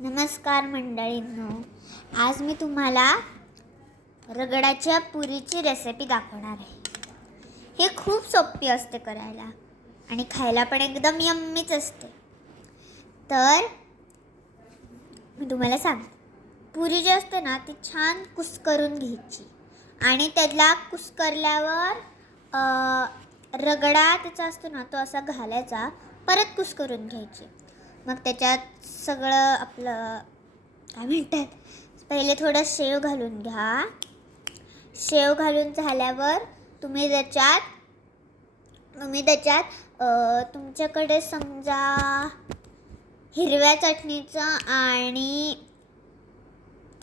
नमस्कार मंडळींनो, आज मी तुम्हाला रगडाच्या पुरीची रेसिपी दाखवणार आहे. हे खूप सोपी असते करायला आणि खायला पण एकदम यम्मीच असते. तर मी तुम्हाला सांगते, पुरी जी असते ना ती छान कुस्करून घ्यायची आणि त्याला कुस्करल्यावर रगडा त्याचा असतो ना तो असा घालायचा, परत कुस्करून घ्यायची. मग त्याच्यात सगळं आपलं काय म्हणतात, पहिले थोडं शेव घालून घ्या. शेव घालून झाल्यावर तुम्ही त्याच्यात तुमच्याकडे समजा हिरव्या चटणीचं आणि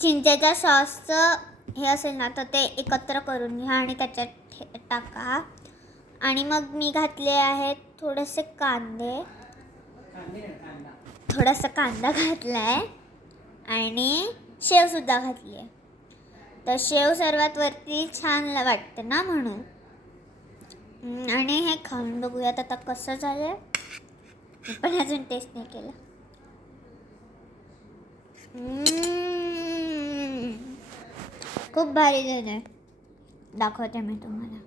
चिंचेच्या सॉसचं हे असेल ना तर ते एकत्र करून घ्या आणि त्याच्यात टाका. आणि मग मी घातले आहेत थोडासा कांदा घातला आहे आणि शेवसुद्धा घातली आहे. तर शेव सर्वात वरती छान वाटते ना, म्हणून. आणि हे खाऊन बघूयात आता कसं झालं. मी पण अजून टेस्ट नाही केलं. खूप भारी झालं. दाखवते मी तुम्हाला.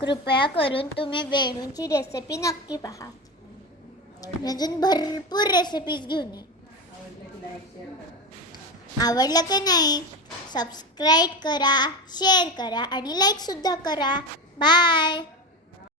कृपया करून तुम्ही वेणूची रेसिपी नक्की पहा. अजून भरपूर रेसिपीज घेऊन ये. आवडलं की नाही, सबस्क्राईब करा, शेअर करा आणि लाईक सुद्धा करा. बाय.